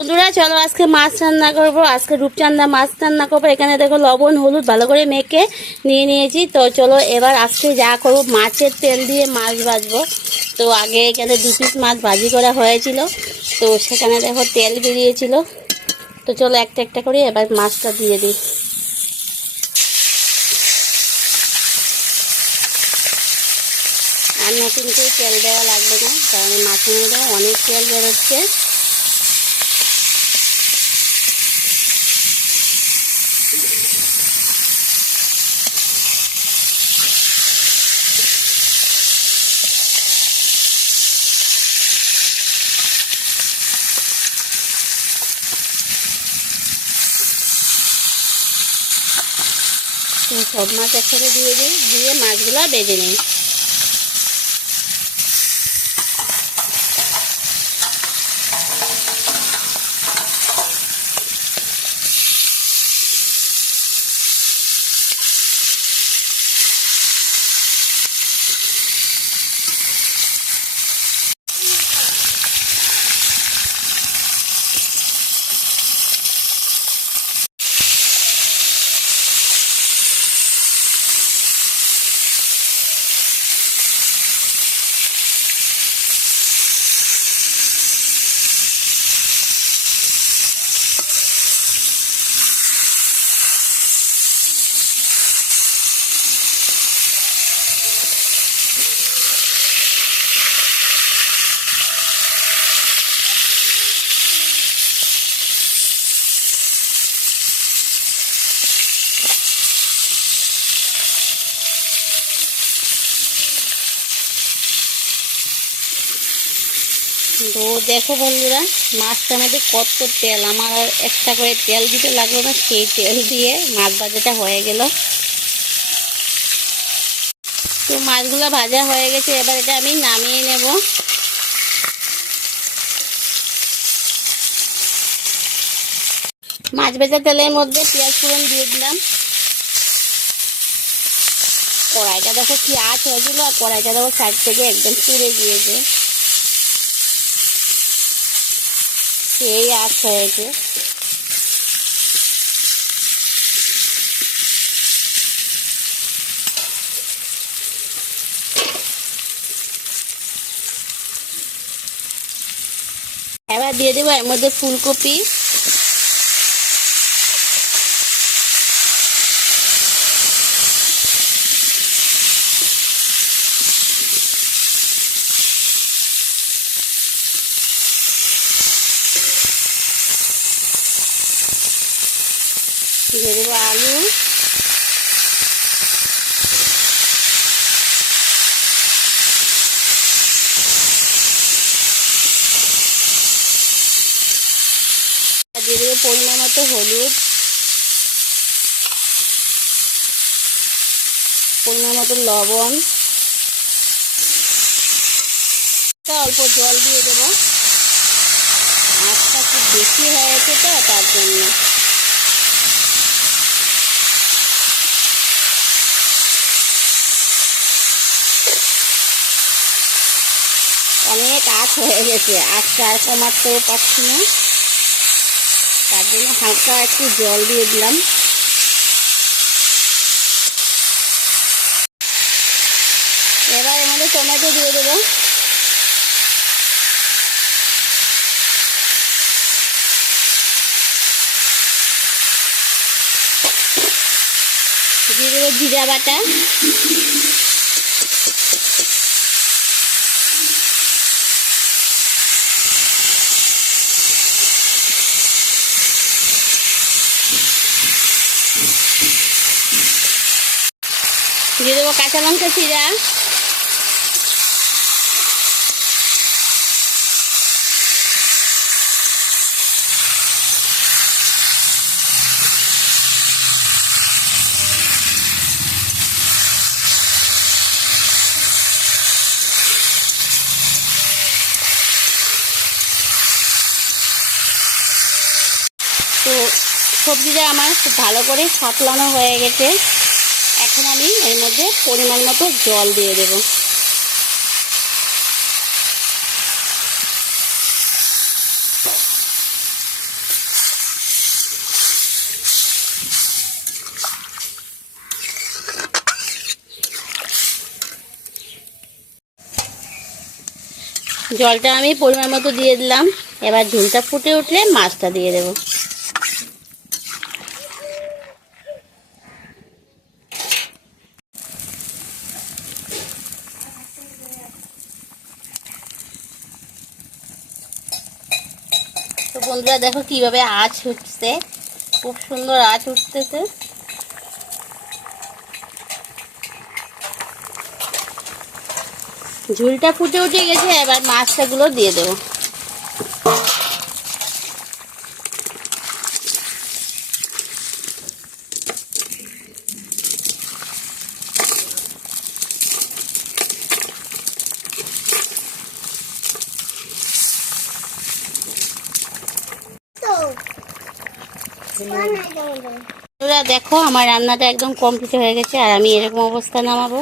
বন্ধুরা চলো আজকে মাছ রান্না করব। আজকে রূপচাঁদা মাছ রান্না করবো। এখানে দেখো লবণ হলুদ ভালো করে মেখে নিয়ে নিয়েছি। তো চলো এবার আজকে যা করবো মাছের তেল দিয়ে মাছ ভাজবো। তো আগে এখানে 2 পিস মাছ ভাজি করা হয়েছিল, তো সেখানে দেখো তেল বেরিয়েছিল। তো চলো একটা একটা করে এবার মাছটা দিয়ে দিই। আর নতুন করে তেল দেওয়া লাগবে না, কারণ মাছের মধ্যে অনেক তেল বেরোচ্ছে। তো সব মাছ একসাথে দিয়ে দিই, দিয়ে মাছগুলো বেজে নিই। তো দেখো বন্ধুরা, মাছটার মধ্যে কত তেল, আমার আর একটা করে তেল দিতে লাগলো না, সেই তেল দিয়ে মাছ ভাজাটা হয়ে গেল। তো মাছগুলো ভাজা হয়ে গেছে, এবার এটা আমি নামিয়ে নেব। মাছ ভাজা তেলের মধ্যে পেঁয়াজ ফোড়ন দিয়ে দিলাম। কড়াইটা দেখো কি আঁচ হয়েছিল, আর কড়াইটা দেখো সাইড থেকে একদম পুড়ে গিয়েছে, সেই আঁচ হয়েছে। এবার দিয়ে দেবো এর মধ্যে ফুলকপি, দিয়ে দেবো আলু, দিয়ে দেবো পরিমাণ মতো হলুদ, পরিমাণ মতো লবণ, অল্প জল দিয়ে দেবো। আঁচটা খুব বেশি হয়েছে তো তার জন্য। অনেক আঁচ হয়ে গেছে, আঁচটা আর কমাতেও পারছি না, তার জন্য হালকা একটু জল দিয়ে দিলাম। এবার এর মধ্যে টমেটো দিয়ে দেবো। দিয়ে দেবো জিরা বাটা, দিয়ে দেবো কাঁচা লঙ্কা চিরা, তো সবজিটা আমার খুব ভালো করে সাঁতলানো হয়ে গেছে। এখন আমি এর মধ্যে পরিমাণ মতো জল দিয়ে দেব। জলটা আমি পরিমাণ মতো দিয়ে দিলাম। এবার ঝোলটা ফুটে উঠলে মাছটা দিয়ে দেবো। তো বন্ধুরা দেখো কিভাবে আঁচ উঠছে, খুব সুন্দর আঁচ উঠতেছে। ঝোলটা ফুটে উঠে গেছে, এবার মাছটাগুলো দিয়ে দেবো। বন্ধুরা দেখো আমার রান্নাটা একদম কমপ্লিট হয়ে গেছে, আর আমি এরকম অবস্থা নামাবো।